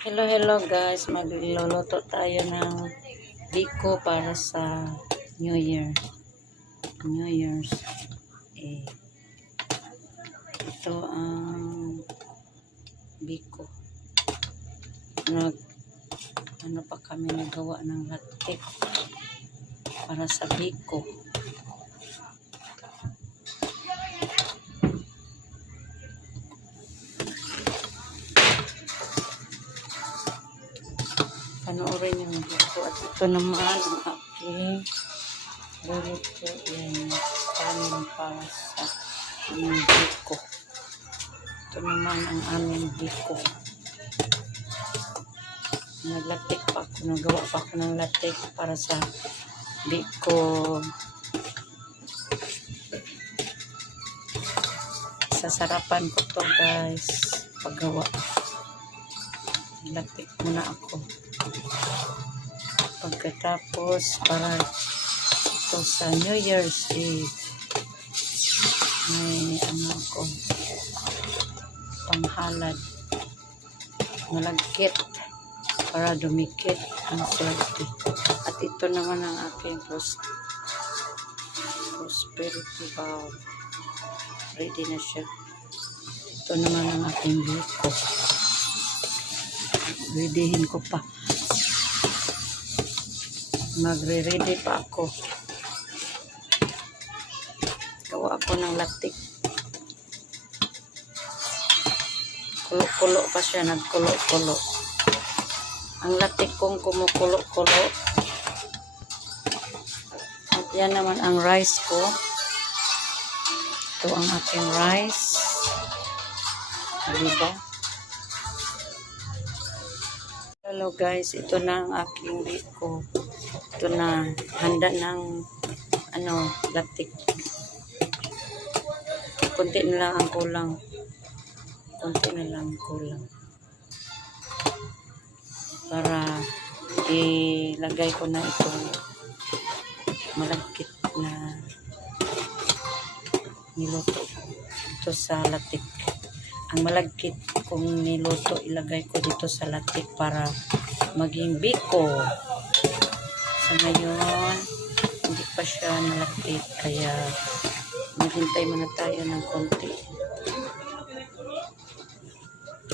Hello guys, magluluto tayo ng biko para sa New Year's Eve. Ito ang biko. Ano pa kami nagawa ng latik para sa biko. Panoorin yung biko. At ito naman ang aking luluto. Yan, kanin para sa aming biko. Ito naman ang aming biko. Naglatik pa ako. Nagawa pa ako ng latik para sa biko. Sasarapan ko to guys. Paggawa. Latik muna ako. Pagkatapos para ito sa New Year's Eve may ako panghalad malagkit para dumikit ang swerte. At ito naman ang aking prosperity bowl. Ready na siya. Ito naman ang aking biko. Readyhin ko pa. Magre-ready pa ako. Gawa ako ng latik. Kulo-kulo pa siya. Nagkulo-kulo. Ang latik kong kumukulo-kulo. At yan naman ang rice ko. Ito ang aking rice. Diba? Hello guys, ito na ang aking biko. Ito na, handa ng latik. Kunti na lang ang kulang. Kunti na lang ang kulang. Para ilagay ko na itong malagkit na niluto. Ito sa latik. Ang malagkit kung niluto, ilagay ko dito sa latik para maging biko. Sa ngayon, hindi pa siya nalagkit, kaya maghintay muna tayo ng konti.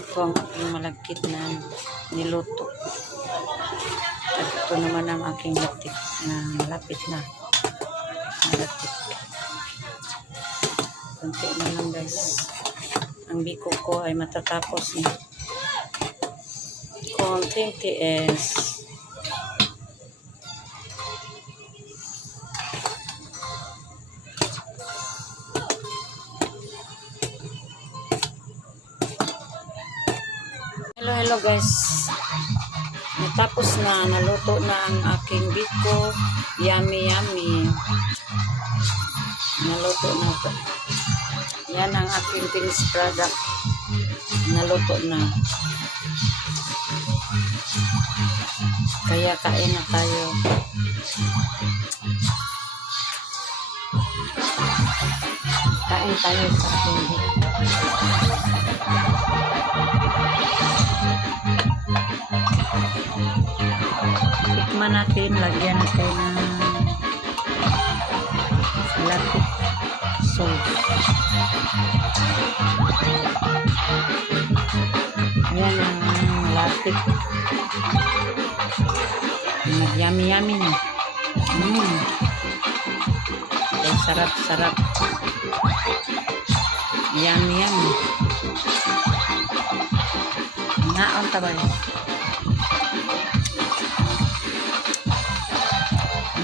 Ito ang aking malagkit na niluto. At ito naman ang aking latik na malapit na nalagkit. Konti na lang guys. Ang biko ko ay matatapos na. Konting TS. Hello guys. Natapos na, naluto na ang aking biko. Yummy. Naluto na ito. Yan ang aking finished product. Naluto na. Kaya kain na tayo. Kain tayo sa aking biko. Tikman natin, lagyan natin ng latik sauce. Ayan ang latik. Yummy na. Ay, sarap. Yummy. Ngaon tabay.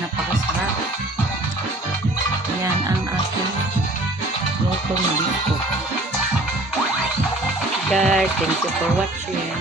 Napakasarap. Yan ang aking lutong biko. Guys, thank you for watching.